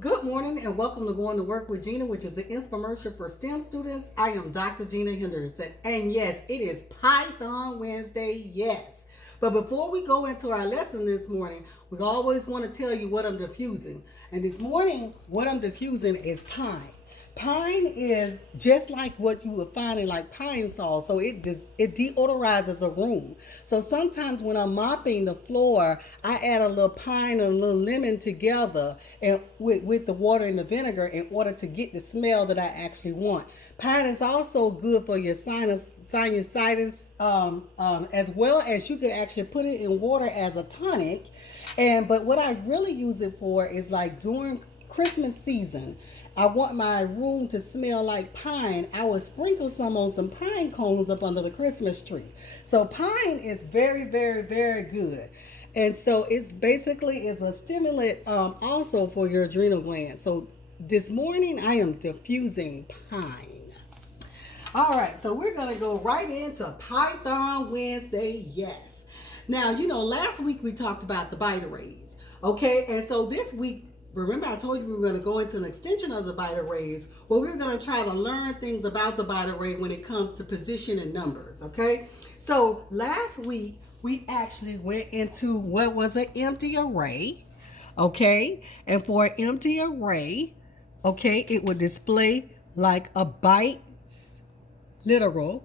Good morning and welcome to Going to Work with Gena, which is an inspiremercial for STEM students. I am Dr. Gena Henderson, and yes, it is Python Wednesday, yes. But before we go into our lesson this morning, we always want to tell you what I'm diffusing. And this morning, what I'm diffusing is pine. Pine is just like what you would find in like pine saw, so it deodorizes a room. So sometimes when I'm mopping the floor, I add a little pine and a little lemon together and with the water and the vinegar in order to get the smell that I actually want. Pine is also good for your sinusitis, as well as you could actually put it in water as a tonic. But what I really use it for is like during Christmas season. I want my room to smell like pine. I will sprinkle some on some pine cones up under the Christmas tree. So pine is very, very, very good. And so it's basically is a stimulant also for your adrenal glands. So this morning I am diffusing pine. All right, so we're going to go right into Python Wednesday, yes. Now, last week we talked about the Bytearrays, okay? And so this week, remember I told you we were going to go into an extension of the Bytearrays. Well, we're going to try to learn things about the Bytearray when it comes to position and numbers, okay? So last week, we actually went into what was an empty array, okay? And for an empty array, okay, it would display like a byte literal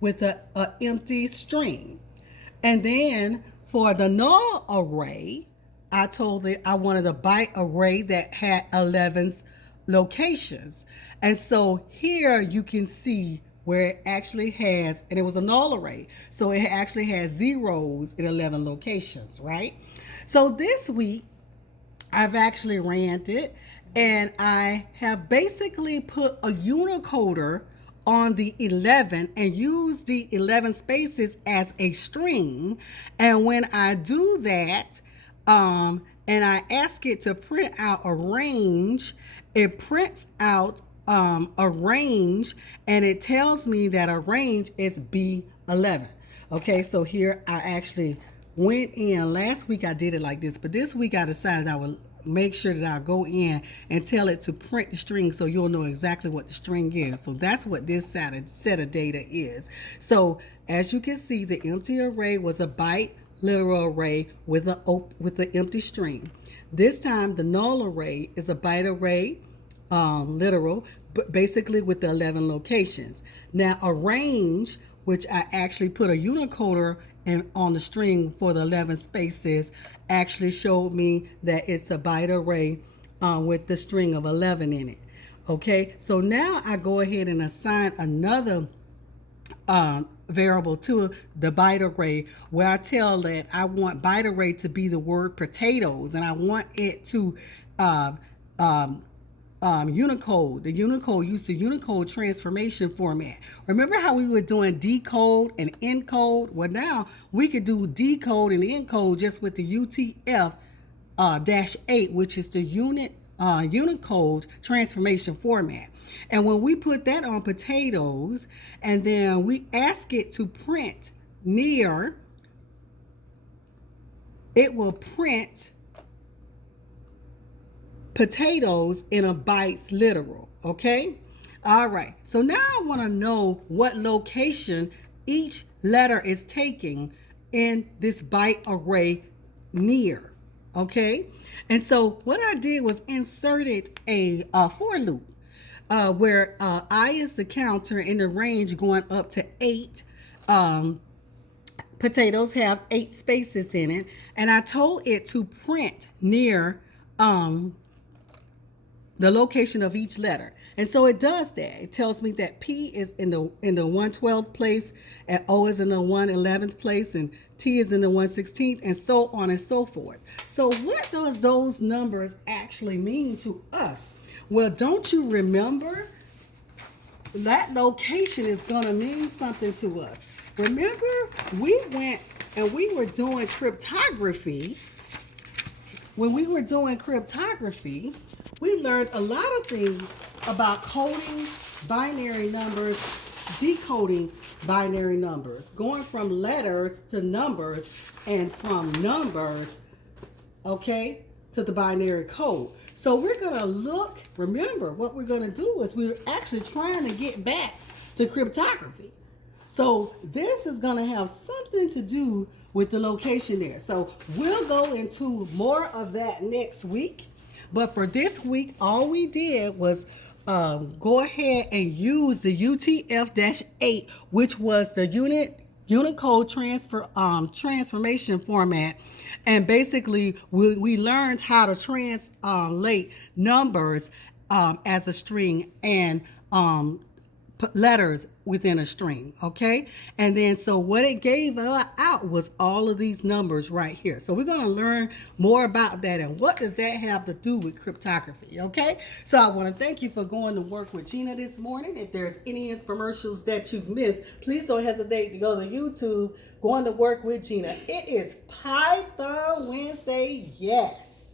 with a empty string. And then for the null array, I told it I wanted a byte array that had 11 locations. And so here you can see where it actually has, and it was a null array, so it actually has zeros in 11 locations, right? So this week, I've actually ran it, and I have basically put a unicoder on the 11 and use the 11 spaces as a string. And when I do that, and I ask it to print out a range, it prints out a range, and it tells me that a range is B11. Okay, so here I actually went in. Last week I did it like this, but this week I decided I would make sure that I'll go in and tell it to print the string so you'll know exactly what the string is. So that's what this set of data is. So as you can see, the empty array was a byte literal array with an empty string. This time the null array is a byte array literal, but basically with the 11 locations. Now a range, which I actually put a unicoder on the string for the 11 spaces, actually showed me that it's a byte array with the string of 11 in it. Okay, so now I go ahead and assign another variable to the byte array, where I tell that I want byte array to be the word potatoes, and I want it to Unicode. The Unicode use the Unicode transformation format. Remember how we were doing decode and encode? Well, now we could do decode and encode just with the UTF-8, which is the Unicode transformation format. And when we put that on potatoes, and then we ask it to print near, it will print potatoes in a bytes literal, okay? All right, so now I want to know what location each letter is taking in this byte array near, okay? And so what I did was inserted a for loop where I is the counter in the range going up to 8. Potatoes have 8 spaces in it, and I told it to print near the location of each letter. And so it does that. It tells me that P is in the 112th place, and O is in the 111th place, and T is in the 116th, and so on and so forth. So what does those numbers actually mean to us? Well, don't you remember? That location is going to mean something to us. Remember, we went and we were doing cryptography. When we were doing cryptography, we learned a lot of things about coding binary numbers, decoding binary numbers, going from letters to numbers, and from numbers, okay, to the binary code. So we're going to look, remember what we're going to do is we're actually trying to get back to cryptography. So this is going to have something to do with the location there. So we'll go into more of that next week. But for this week, all we did was go ahead and use the UTF-8, which was the Unicode transformation format. And basically, we learned how to translate numbers as a string and put letters within a string, okay? And then so what it gave out was all of these numbers right here. So we're going to learn more about that and what does that have to do with cryptography, okay? So I want to thank you for going to work with Gena this morning. If there's any infomercials that you've missed, please don't hesitate to go to YouTube, going to work with Gena. It is Python Wednesday, yes.